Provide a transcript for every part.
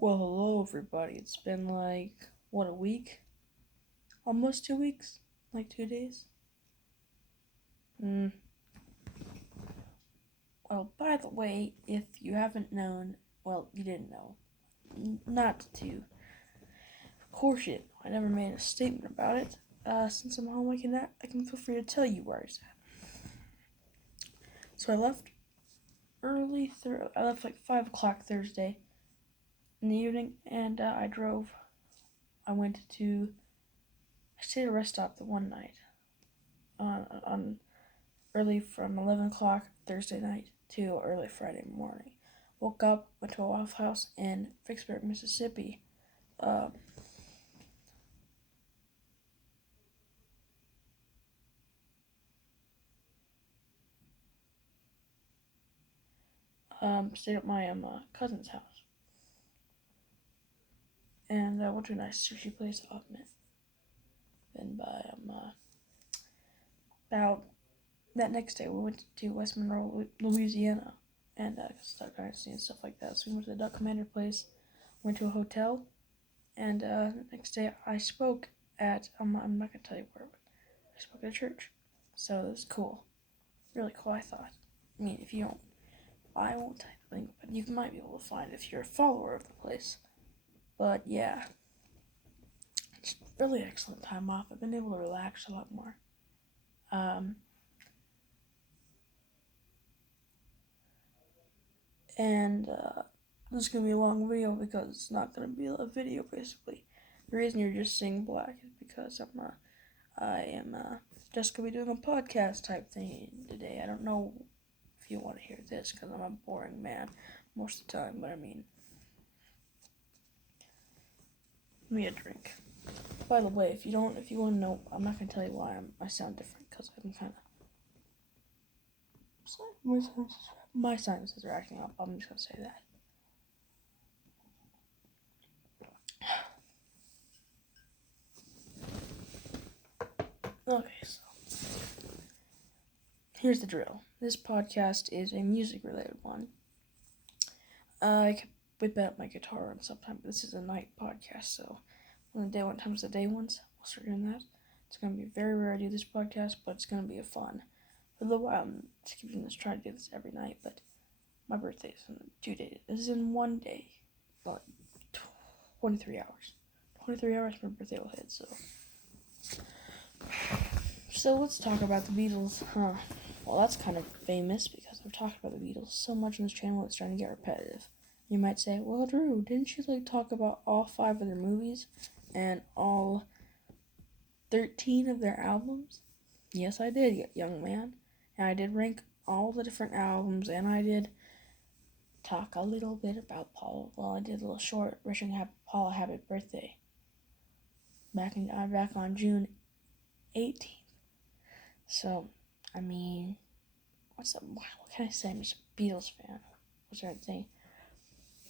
Well, hello everybody. It's been a week? Almost 2 weeks? Like 2 days? Mm. Well, by the way, if you haven't known, well, you didn't know. Not to horse it. I never made a statement about it. Since I'm home, I can feel free to tell you where I was at. So I left I left like 5 o'clock Thursday in the evening, and I went to, I stayed at a rest stop the one night on early from 11 o'clock Thursday night to early Friday morning. Woke up, went to a Waffle House in Vicksburg, Mississippi. Uh, Stayed at my cousin's house. And went to a nice sushi place off Mint. Then by about that next day, we went to West Monroe, Louisiana, and Duck Dynasty and stuff like that. So we went to the Duck Commander place, went to a hotel, and the next day I spoke at I'm not gonna tell you where, but I spoke at a church. So it was cool, really cool. I thought. I mean, if you don't, I won't type the link, but you might be able to find it if you're a follower of the place. But yeah, it's really excellent time off. I've been able to relax a lot more. Um, and this is gonna be a long video because it's not gonna be a video basically. The reason you're just seeing black is because I am just gonna be doing a podcast type thing today. I don't know if you want to hear this because I'm a boring man most of the time, but I mean, give me a drink. By the way, if you want to know, I'm not gonna tell you why I sound different because I'm kind of my sinuses are acting up. I'm just gonna say that. Okay, so here's the drill. This podcast is a music-related one. I could whip out my guitar on sometime, but this is a night podcast, so when time's the day ones, we'll start doing that. It's gonna be very rare to do this podcast, but it's gonna be a fun. For a little while, I'm keeping this, trying to do this every night, but my birthday is in 2 days. This is in one day, but 23 hours. 23 hours my birthday will hit, So let's talk about the Beatles, huh? Well, that's kind of famous because I've talked about the Beatles so much on this channel it's starting to get repetitive. You might say, well, Drew, didn't you talk about all 5 of their movies and all 13 of their albums? Yes, I did, young man. And I did rank all the different albums, and I did talk a little bit about Paul. Well, I did a little short wishing Paul a happy birthday back on June 18th. So, I mean, what can I say? I'm just a Beatles fan. What's that thing?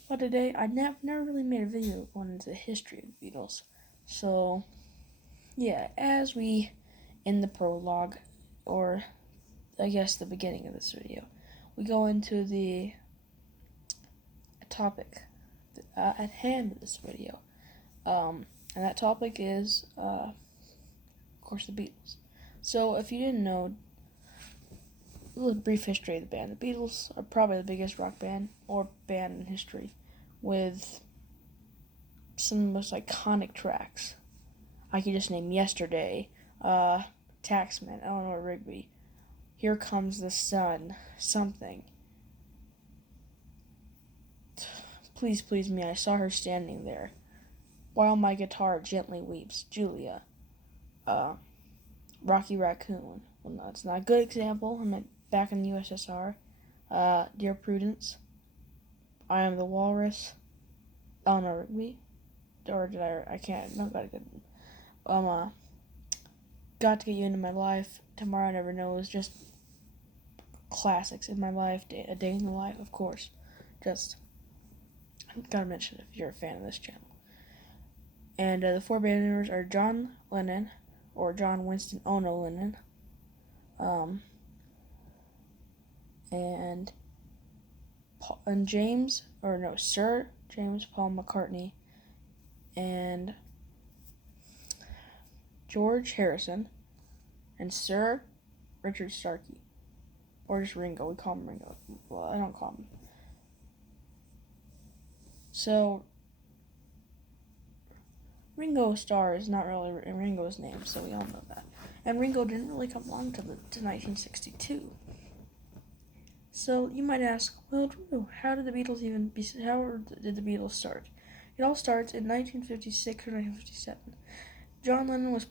But today, I never really made a video going into the history of the Beatles. So, yeah, as we in the prologue, or I guess the beginning of this video, we go into the topic at hand of this video. And that topic is, of course, the Beatles. So, if you didn't know, a little brief history of the band. The Beatles are probably the biggest rock band or band in history, with some of the most iconic tracks. I could just name Yesterday, Taxman, Eleanor Rigby, Here Comes the Sun, Something. Please, please me, I saw her standing there. While my guitar gently weeps, Julia. Rocky Raccoon. Well, no, it's not a good example. I meant back in the USSR. Dear Prudence. I Am the Walrus. Eleanor Rigby. Or did I can't. Not got a good Got to Get You Into My Life. Tomorrow Never Knows. Just classics in my life. A Day in the Life, of course. Just gotta mention if you're a fan of this channel. And the 4 band members are John Lennon, or John Winston Ono Lennon, and Sir James Paul McCartney, and George Harrison, and Sir Richard Starkey. Or just Ringo. We call him Ringo. Well, I don't call him. So, Ringo Starr is not really Ringo's name, so we all know that. And Ringo didn't really come along to 1962. So you might ask, well, Drew, how did the Beatles start? It all starts in 1956 or 1957. John Lennon was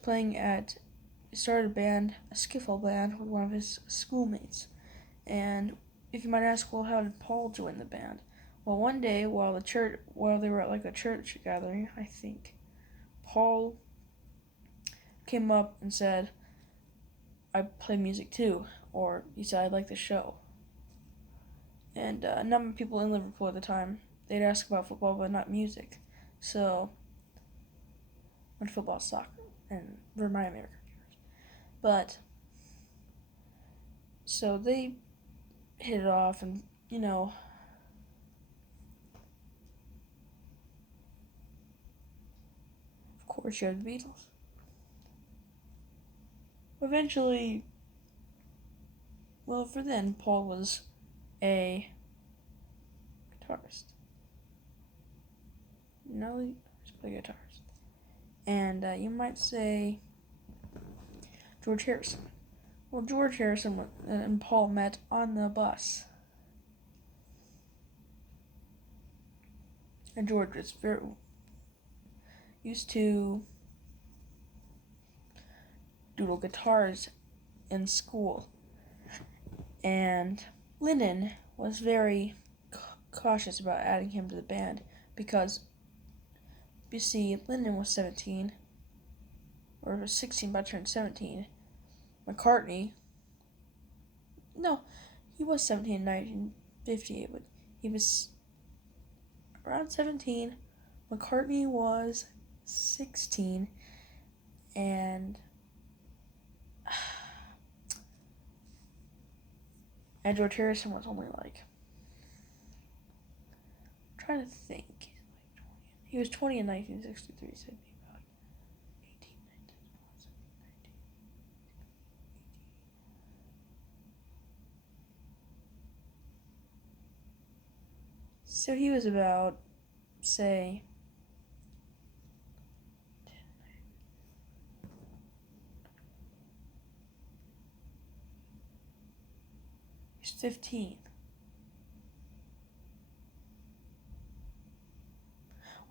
started a skiffle band with one of his schoolmates. And if you might ask, well, how did Paul join the band? Well, one day while they were at like a church gathering, I think, Paul came up and said, I play music too, or he said, I like the show. And a number of people in Liverpool at the time, they'd ask about football but not music. So, when football, soccer, and for my American viewers. But, so they hit it off, and, of course you have the Beatles. Eventually, well, for then, Paul was a guitarist. No, he was a guitarist. And you might say George Harrison. Well, George Harrison and Paul met on the bus. And George was used to doodle guitars in school. And Lennon was very cautious about adding him to the band because, you see, Lennon was 17, or was 16 but turned 17. McCartney, no, he was 17 in 1958, but he was around 17. McCartney was 16, and George Harrison was only like, I'm trying to think, he was 20 in 1963, so he'd be about 18, 19, 19. So he was about, say, he was 15.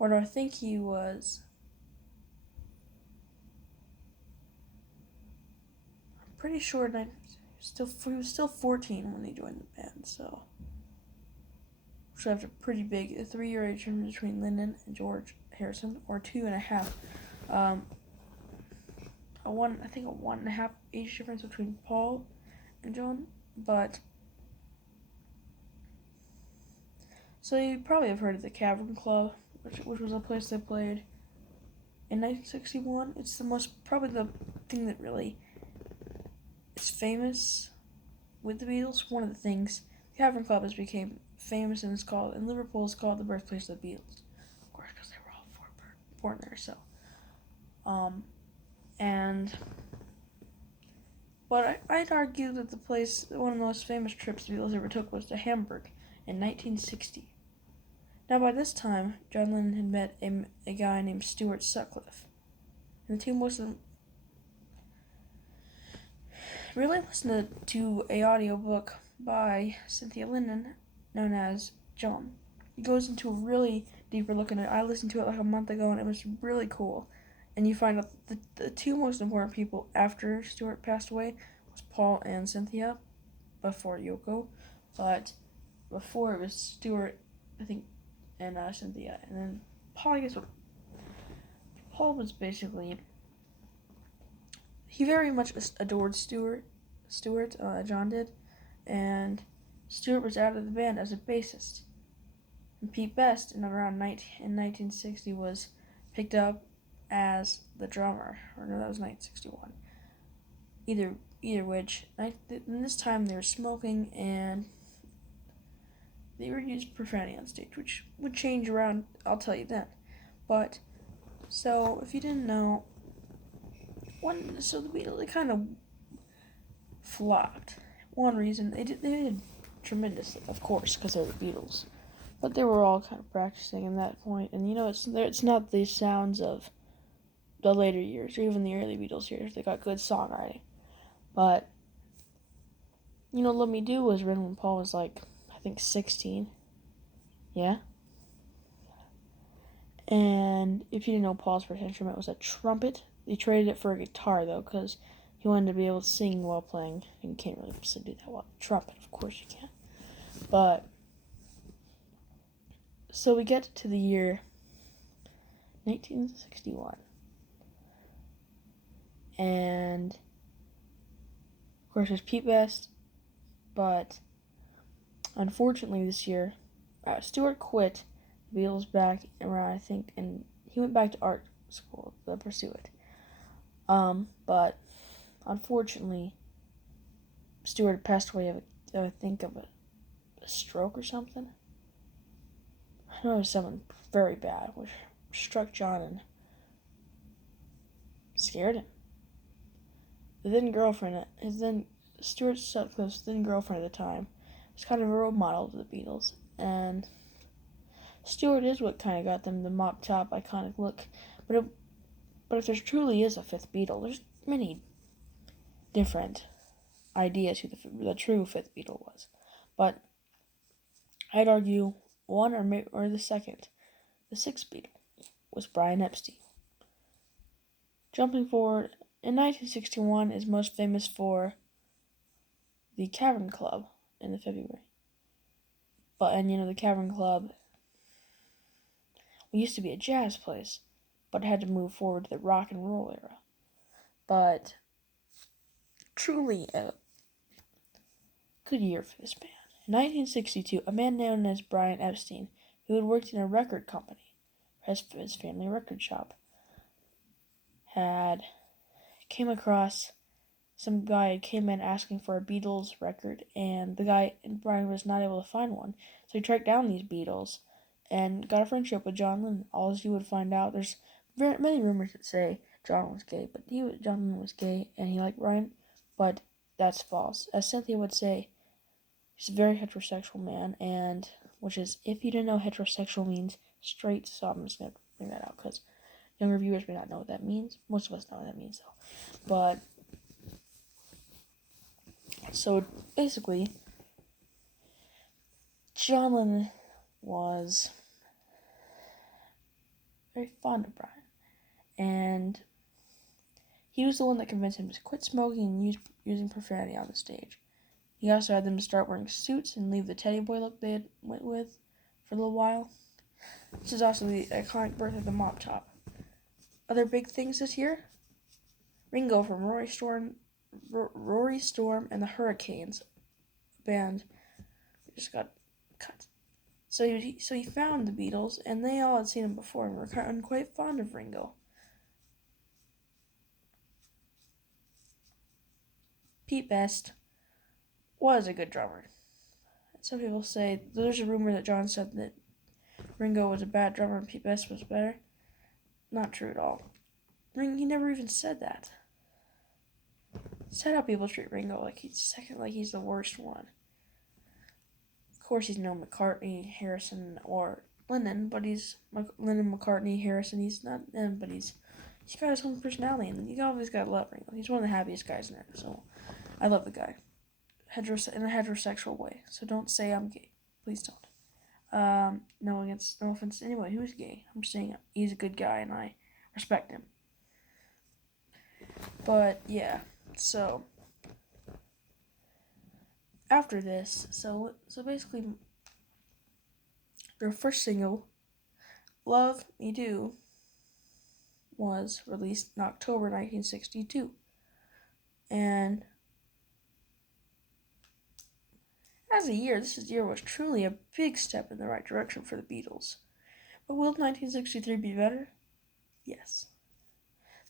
Or do I think he was? I'm pretty sure he was still 14 when he joined the band, so. So after pretty big, a 3-year age difference between Lennon and George Harrison, or 2.5. I think a 1.5 age difference between Paul and John, but. So you probably have heard of the Cavern Club, which was a place they played in 1961. It's probably the thing that really is famous with the Beatles. One of the things, the Cavern Club has become famous, and in Liverpool, it's called the birthplace of the Beatles. Of course, because they were all born there, so. But I'd argue that one of the most famous trips the Beatles ever took was to Hamburg in 1960. Now, by this time, John Lennon had met a guy named Stuart Sutcliffe. And the two most of them really listened to a audiobook by Cynthia Lennon known as John. It goes into a really deeper look in it. I listened to it like a month ago, and it was really cool. And you find out the two most important people after Stuart passed away was Paul and Cynthia, before Yoko. But before it was Stuart, I think, and Cynthia. And then Paul, I guess Paul was basically, he very much adored Stuart, John did, and Stuart was out of the band as a bassist. And Pete Best, in 1960, was picked up as the drummer. Or no, that was 1961. Either, which, and this time they were smoking, and, they would use profanity on stage, which would change around. I'll tell you then. But so if you didn't know, the Beatles, they kind of flopped. One reason they did tremendously, of course, because they're the Beatles. But they were all kind of practicing at that point, and it's not the sounds of the later years or even the early Beatles years. They got good songwriting, but "Let Me Do" was written when Paul was like, I think 16. Yeah. And if you didn't know, Paul's first instrument was a trumpet. He traded it for a guitar though, because he wanted to be able to sing while playing. And you can't really do that while trumpet, of course you can. But so we get to the year 1961, and of course there's Pete Best, but unfortunately this year, Stewart quit the Beatles back around, I think, and he went back to art school to pursue it. But unfortunately, Stewart passed away of a stroke or something. I know it was something very bad, which struck John and scared him. Stuart Sutcliffe's then girlfriend at the time, was kind of a role model to the Beatles, and Stewart is what kind of got them the mop top iconic look. But if there truly is a fifth Beatle, there's many different ideas who the true fifth Beatle was. But I'd argue one or the second, the sixth Beatle, was Brian Epstein. Jumping forward, in 1961 is most famous for the Cavern Club in the February. The Cavern Club used to be a jazz place, but it had to move forward to the rock and roll era. But truly a good year for this band. In 1962, a man known as Brian Epstein, who had worked in a record company, his family record shop, came across some guy who came in asking for a Beatles record, and Brian was not able to find one. So he tracked down these Beatles and got a friendship with John Lennon. All as you would find out, there's many rumors that say John was gay, but John Lennon was gay and he liked Brian, but that's false. As Cynthia would say, he's a very heterosexual man, and which is, if you didn't know, heterosexual means straight, so I'm just going to bring that out because younger viewers may not know what that means. Most of us know what that means, though. But, so basically, John Lennon was very fond of Brian, and he was the one that convinced him to quit smoking and using profanity on the stage. He also had them to start wearing suits and leave the teddy boy look they had went with for a little while. This is also the iconic birth of the mop top. Other big things this year: Ringo from Rory Storm and the Hurricanes band just got cut. So he found the Beatles, and they all had seen him before and were quite fond of Ringo. Pete Best was a good drummer. Some people say, there's a rumor that John said that Ringo was a bad drummer and Pete Best was better. Not true at all. He never even said that. Said how people treat Ringo like he's second, like he's the worst one. Of course, he's no McCartney, Harrison, or Lennon, but he's Lennon, McCartney, Harrison. He's not them, but he's got his own personality, and you always gotta love Ringo. He's one of the happiest guys in there, so I love the guy. In a heterosexual way. So don't say I'm gay. Please don't. No offense to anyone who's gay. I'm just saying he's a good guy and I respect him. But yeah, so after this, so basically their first single, Love Me Do, was released in October 1962. And as a year, this year was truly a big step in the right direction for the Beatles. But will 1963 be better? Yes.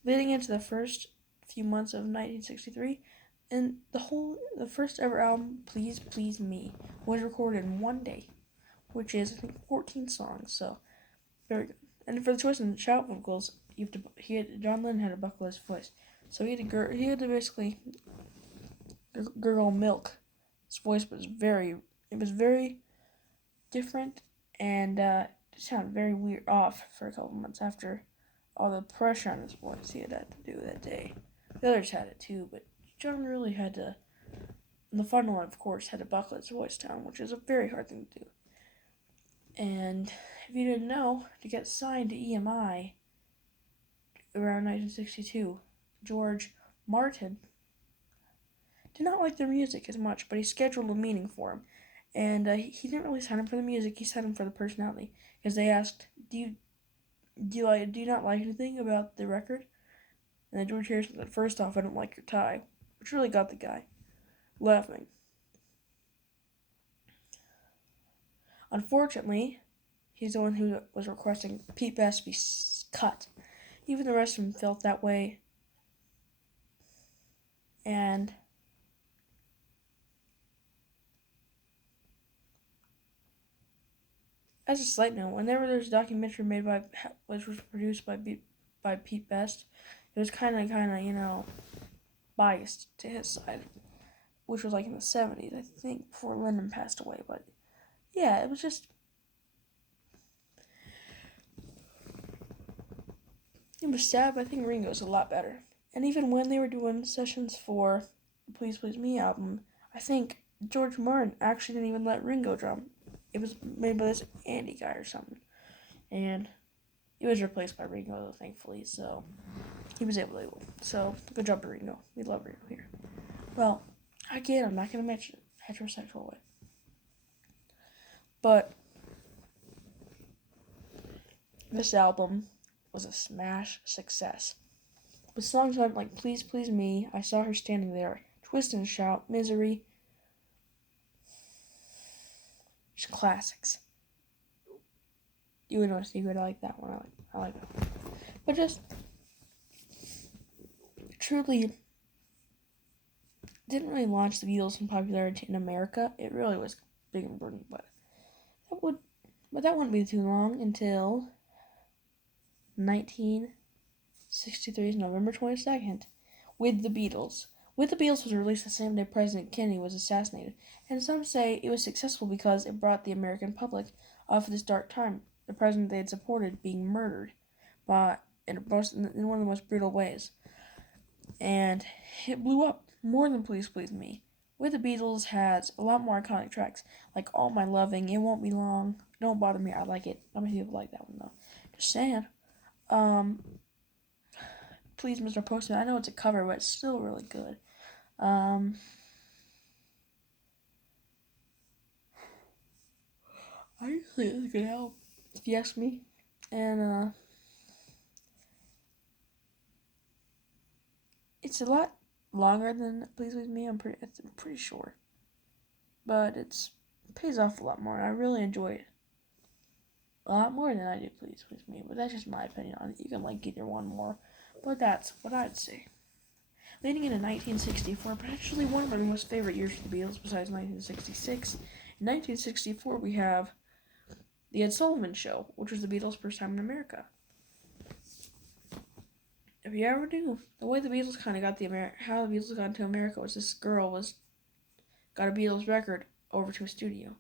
Leading into the first few months of 1963, and the first ever album, Please Please Me, was recorded in one day. which is I think 14 songs. So very good. And for the choice in the shout vocals, John Lennon had to buckle his voice, so he had to basically gurgle milk. His voice was very different, and it sounded very weird off for a couple months after all the pressure on his voice he had to do that day. The others had it too, but John really had to. And the final one, of course, had to buckle his voice down, which is a very hard thing to do. And if you didn't know, to get signed to EMI around 1962, George Martin did not like their music as much, but he scheduled a meeting for him. And he didn't really sign him for the music, he signed him for the personality. Because they asked, do you not like anything about the record? And then George Harrison said, first off, I don't like your tie, which really got the guy laughing. Unfortunately, he's the one who was requesting Pete Best be cut. Even the rest of them felt that way. And as a slight note, whenever there's a documentary made which was produced by Pete Best, it was kind of biased to his side, which was like in the 70s, I think, before Lennon passed away. But yeah, it was sad, but I think Ringo's a lot better. And even when they were doing sessions for the Please Please Me album, I think George Martin actually didn't even let Ringo drum. It was made by this Andy guy or something. And it was replaced by Ringo, thankfully, so he was able to. So, good job to Ringo. We love Ringo here. Well, again, I'm not going to mention it heterosexual way. But this album was a smash success. With songs like Please Please Me, I Saw Her Standing There, Twist and Shout, Misery, just classics. You would know a secret, I like that one, I like that one. But just truly didn't really launch the Beatles in popularity in America. It really was big in Britain, but that wouldn't be too long until 1963's November 22nd, With the Beatles. With the Beatles was released the same day President Kennedy was assassinated, and some say it was successful because it brought the American public off of this dark time, the president they had supported being murdered in one of the most brutal ways. And it blew up more than Please Please Me. With the Beatles has a lot more iconic tracks, like All My Loving, It Won't Be Long, Don't Bother Me, I like it. Not many people like that one though. Just saying. Please, Mr. Postman, I know it's a cover, but it's still really good. I usually it's a good album, if you ask me. And it's a lot longer than Please With Me. I'm pretty sure, but it pays off a lot more. And I really enjoy it a lot more than I do Please With Me. But that's just my opinion on it. You can like either one more, but that's what I'd say. Leading into 1964, but actually one of my most favorite years for the Beatles, besides 1966. In 1964, we have The Ed Sullivan Show, which was the Beatles' first time in America. If you ever knew, the way the Beatles kind of got how the Beatles got into America was this girl got a Beatles record over to a studio,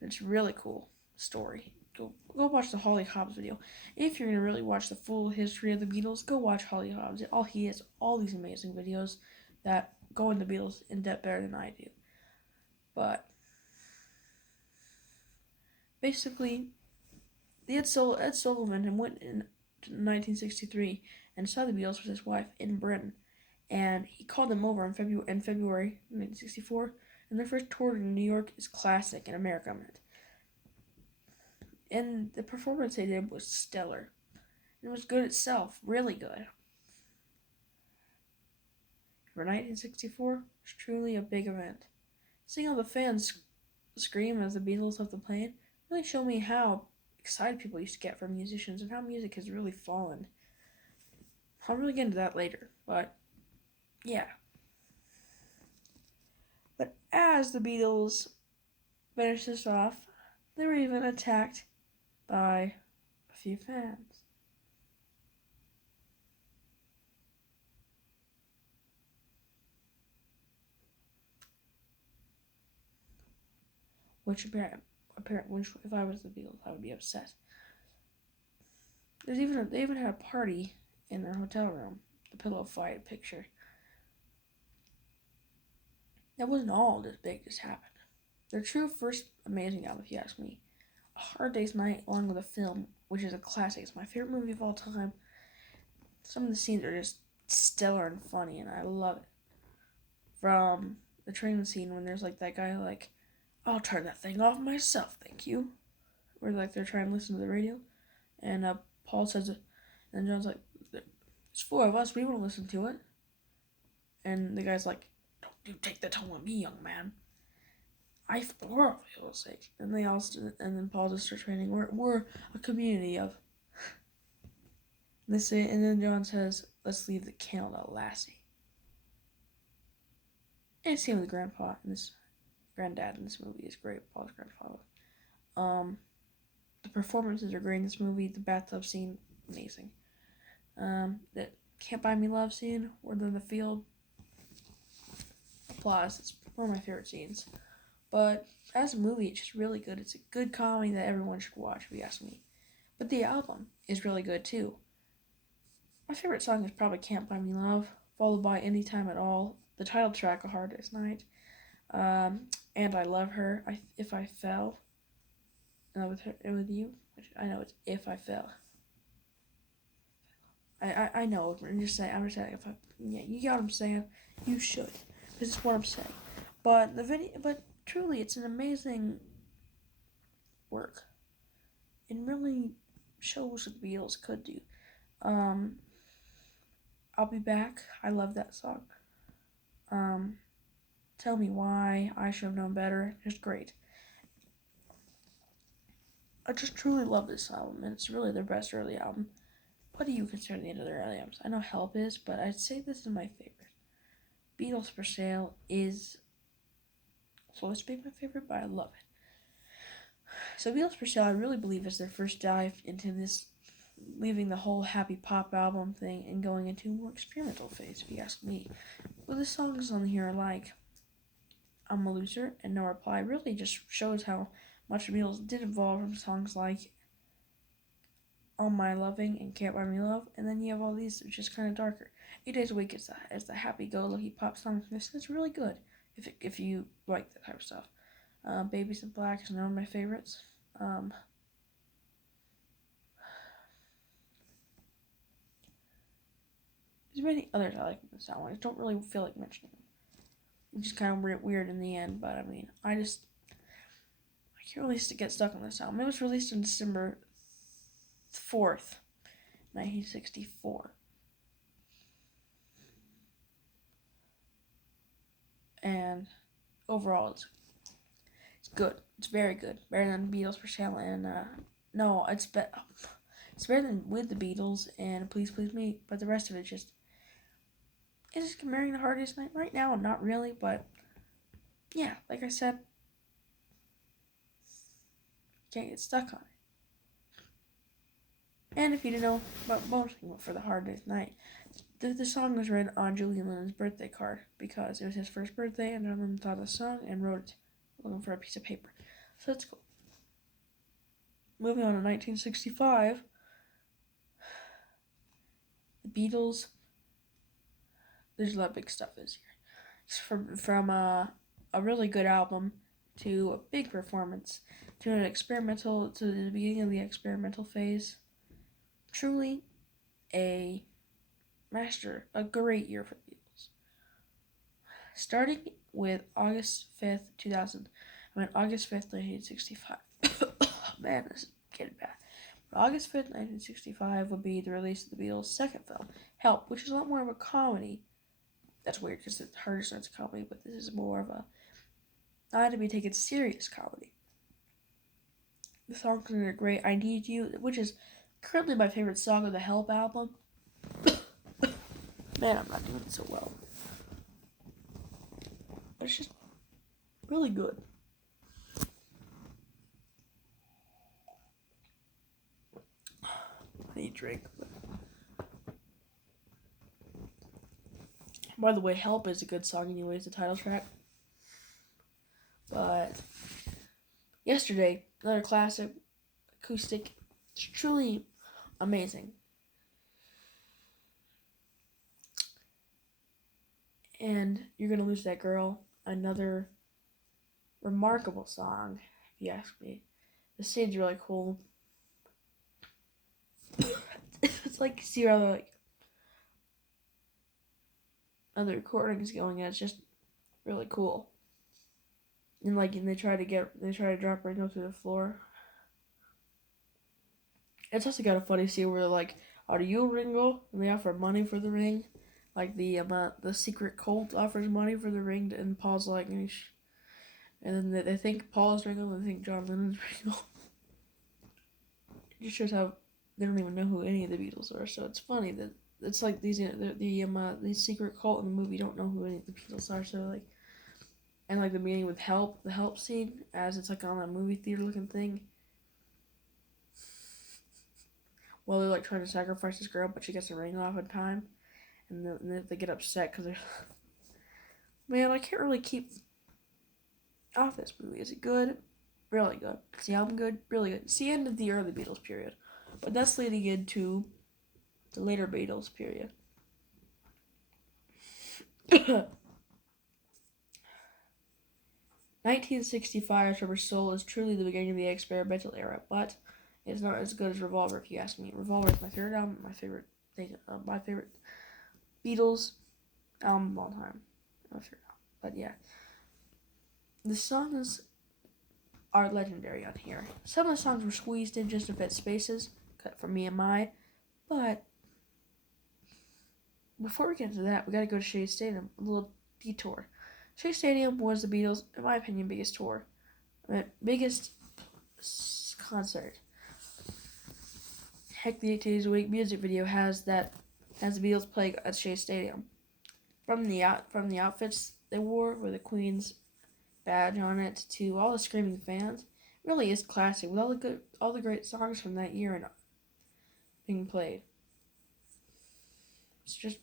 and it's a really cool story. Go watch the Holly Hobbs video. If you're gonna really watch the full history of the Beatles, go watch Holly Hobbs. He has all these amazing videos that go into the Beatles in depth better than I do. But basically, Ed Sullivan went in 1963 and saw the Beatles with his wife in Britain, and he called them over in February 1964, and their first tour in New York is classic in America, meant. And the performance they did was stellar. It was good itself, really good. For 1964, it was truly a big event. Seeing all the fans scream as the Beatles left the plane really showed me how excited people used to get for musicians and how music has really fallen. I'll really get into that later, but yeah. But as the Beatles finished this off, They were even attacked by a few fans. Which apparently, if I was the Beatles, I would be upset. They even had a party in their hotel room. The pillow fight picture. That wasn't all this big just happened. Their true first amazing album, if you ask me. A Hard Day's Night, along with a film, which is a classic. It's my favorite movie of all time. Some of the scenes are just stellar and funny, and I love it. From the train scene when there's like that guy like, I'll turn that thing off myself, thank you. Where like they're trying to listen to the radio, and Paul says it, and John's like, "It's four of us, we won't listen to it." And the guy's like, "Don't you take that tone on me, young man. I for the world, for your sake." And they all and then Paul just starts training. We're a community of. And they say, and then John says, "Let's leave the candle to Lassie." And same with Grandpa in this, Granddad in this movie is great. Paul's grandfather. The performances are great in this movie. The bathtub scene, amazing. The Can't Buy Me Love scene, where they're in the field, applause. It's one of my favorite scenes. But as a movie, it's just really good. It's a good comedy that everyone should watch, if you ask me. But the album is really good too. My favorite song is probably Can't Buy Me Love, followed by Anytime at All, the title track, A Hard Day's Night, and I Love Her, If I Fell, with you, which I know it's If I Fell. I know, I'm just saying, yeah, you got what I'm saying, you should, this is what I'm saying. But truly, it's an amazing work. It really shows what the Beatles could do. I'll Be Back, I love that song. Tell Me Why, I Should Have Known Better, just great. I just truly love this album, and it's really their best early album. What do you consider the end of their early albums? I know Help is, but I'd say this is my favorite. Beatles for Sale is close to being my favorite, but I love it. So Beatles for Sale, I really believe, is their first dive into this, leaving the whole happy pop album thing and going into a more experimental phase, if you ask me. Well, the songs on here like I'm a Loser and No Reply really just shows how much the Beatles did evolve from songs like All My Loving and Can't Buy Me Love, and then you have all these which is kind of darker. 8 Days a Week is the happy-go-lucky pop song. It's really good if you like that type of stuff. Babies in Black is one of my favorites. There's many others I like in this album. I just don't really feel like mentioning them. Which is kind of weird in the end, but I mean, I can't really get stuck on this album. It was released on December 4th, 1964. And overall, it's good. It's very good. Better than Beatles for Sale and no, it's better than With the Beatles and Please Please Me. But the rest of it it's just comparing the Hard Day's Night right now. Not really, but yeah, like I said, can't get stuck on it. And if you didn't know about bonus for the Hard Day's Night, the song was written on Julian Lennon's birthday card because it was his first birthday, and John Lennon thought of the song and wrote it looking for a piece of paper. So that's cool. Moving on to 1965, the Beatles. There's a lot of big stuff this year. It's from a really good album to a big performance to the beginning of the experimental phase. Truly a great year for the Beatles. Starting with August 5th, 1965. Man, this is getting bad. But August 5th, 1965 would be the release of the Beatles' second film, Help, which is a lot more of a comedy. That's weird because it's harder to a comedy, but this is more of a not to be taken serious comedy. The songs are great. I Need You, which is currently my favorite song of the Help album. Man, I'm not doing so well. But it's just really good. need drink. By the way, Help is a good song anyways, the title track. But Yesterday, another classic acoustic. It's truly amazing. And You're Gonna Lose That Girl, another remarkable song, if you ask me. The scene's really cool. It's like you see how the other recordings going, and it's just really cool. And they try to drop Ringo through the floor. It's also got a funny scene where they're like, "Are you Ringo?" And they offer money for the ring. Like the secret cult offers money for the ring, and Paul's like, and then they think Paul's Ringo, and they think John Lennon's Ringo. It just shows how they don't even know who any of the Beatles are. So it's funny that it's like these the secret cult in the movie don't know who any of the Beatles are. So like, and like the meeting with the help scene, as it's like on a movie theater looking thing. Well, they're like trying to sacrifice this girl, but she gets the ring off in time, and then they get upset because they're, man, I can't really keep off this movie. Is it good? Really good. Is the album good? Really good. It's the end of the early Beatles period, but that's leading into the later Beatles period. 1965's Rubber Soul is truly the beginning of the experimental era, but it's not as good as Revolver, if you ask me. Revolver is my favorite album, my favorite Beatles album of all time. My favorite album. But yeah, the songs are legendary on here. Some of the songs were squeezed in just to fit spaces, cut from EMI, but before we get into that, we gotta go to Shea Stadium, a little detour. Shea Stadium was the Beatles', in my opinion, biggest tour. Biggest concert. Heck, the 8 Days a Week music video has the Beatles playing at Shea Stadium. From the outfits they wore with the Queen's badge on it to all the screaming fans, it really is classic with all the great songs from that year and being played. It's just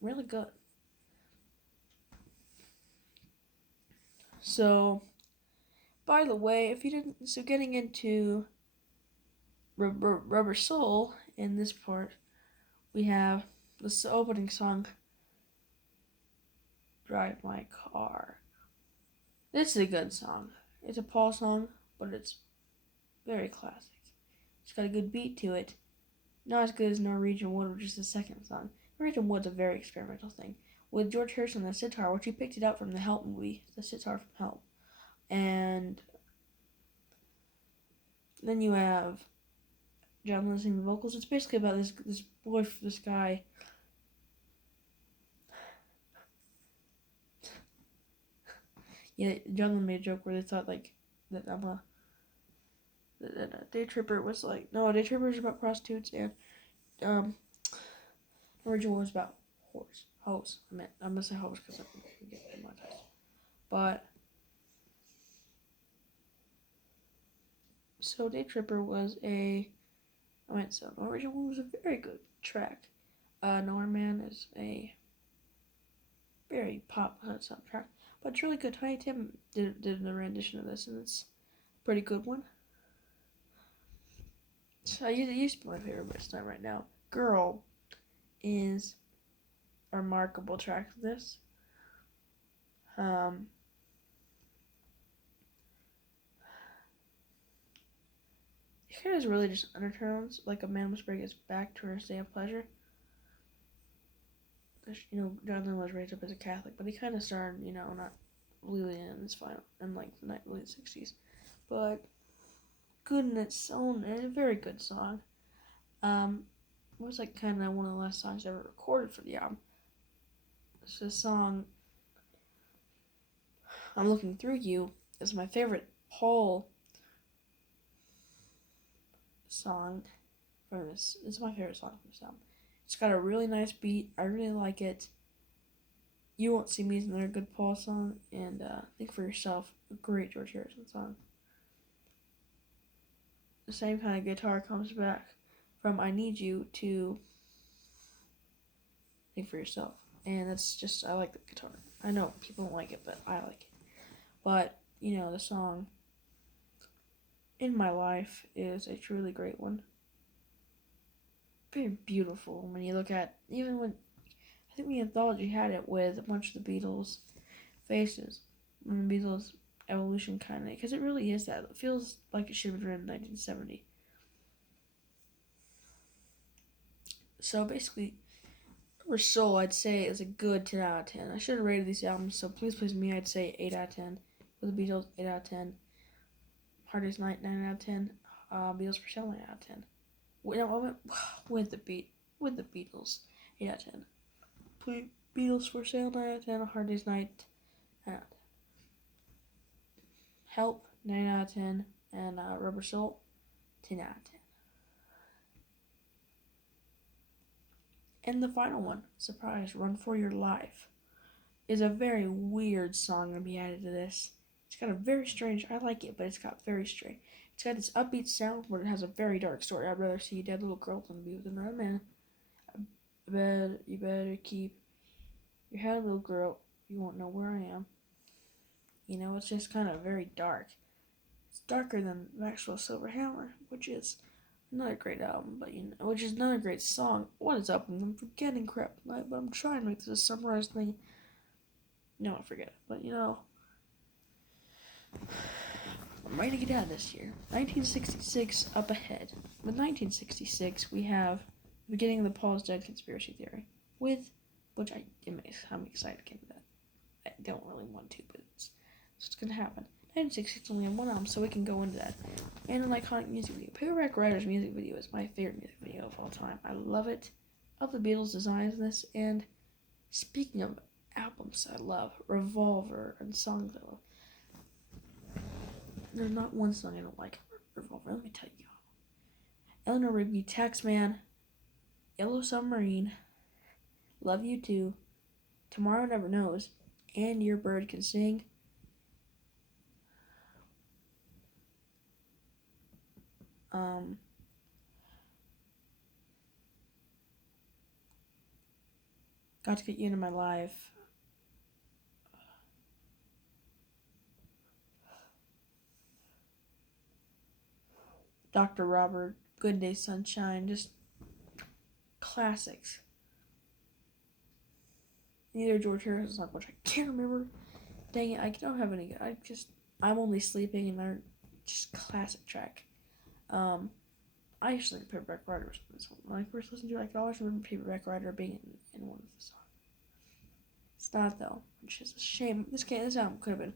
really good. So, by the way, if you didn't, so getting into Rubber Soul in this part, we have this opening song, Drive My Car. This is a good song. It's a Paul song, but it's very classic. It's got a good beat to it. Not as good as Norwegian Wood, which is the second song. Norwegian Wood's a very experimental thing. With George Harrison on the sitar, which he picked it up from the Help movie, the sitar from Help. And then you have John Lennon singing the vocals. It's basically about this guy. Yeah, John Lennon made a joke where they thought like that Day Tripper was like, no, Day Tripper was about prostitutes, and Original was about hose. I'm gonna say hose because I get demonetized. But so Day Tripper was Original was a very good track. Nowhere Man is a very pop soundtrack, but it's really good. Tiny Tim did a rendition of this, and it's a pretty good one. So it used to be my favorite, but it's not right now. Girl is a remarkable track of this. It kind of really just undertones, like a man must bring his back to her day of pleasure. Because, John Lennon was raised up as a Catholic, but he kind of started, not really in his final, in like the late 60s. But good in its own, and a very good song. It was like kind of one of the last songs ever recorded for the album. It's a song, I'm Looking Through You, is my favorite Paul song from this. It's my favorite song from this album. It's got a really nice beat. I really like it. You Won't See Me is another good Paul song, and Think for Yourself, a great George Harrison song. The same kind of guitar comes back. from I Need You to Think for Yourself. And that's just, I like the guitar. I know people don't like it, but I like it. But, the song In My Life is a truly great one. Very beautiful when you look at, even when, I think the anthology had it with a bunch of the Beatles faces. When the Beatles evolution kind of, because it really is that. It feels like it should have been written in 1970. So basically, Rubber Soul, I'd say, is a good 10 out of 10. I should have rated these albums, so Please Please Me, I'd say 8 out of 10. With the Beatles, 8 out of 10. Hard Day's Night, 9 out of 10. Beatles for Sale, 9 out of 10. No, I went with the Beatles, 8 out of 10. Beatles for Sale, 9 out of 10. Hard Day's Night, 9 out of 10. Help, 9 out of 10. And Rubber Soul, 10 out of 10. And the final one, surprise, Run For Your Life, is a very weird song to be added to this. It's got a very strange, I like it, but it's got very strange. It's got this upbeat sound, but it has a very dark story. I'd rather see a dead little girl than be with another man. You better keep your head, little girl. You won't know where I am. It's just kind of very dark. It's darker than Maxwell Silverhammer, which is another great album, but which is another great song. What is up? I'm forgetting crap tonight, but I'm trying to make this a summarized thing. No, I forget. But I'm ready to get out of this year. 1966 up ahead. With 1966, we have the beginning of the Paul's Dead conspiracy theory, which I'm excited to get into that. I don't really want to, but it's gonna happen. 1966 only had one album, so we can go into that. And an iconic music video. Paperback Writer's music video is my favorite music video of all time. I love it. Of the Beatles' designs in this. And speaking of albums I love, Revolver and songs I love. There's not one song I don't like. Revolver, let me tell you. Eleanor Rigby, Taxman, Yellow Submarine, Love You Too, Tomorrow Never Knows, and Your Bird Can Sing. Got to Get You Into My Life. Dr. Robert, Good Day Sunshine, just classics. Neither George Harrison's song, which I can't remember. Dang it, I don't have any. I'm Only Sleeping, and they're just classic track. I actually like Paperback Writer was this one. When I first listened to it, I could always remember Paperback Writer being in one of the songs. It's not though, which is a shame. This album could have been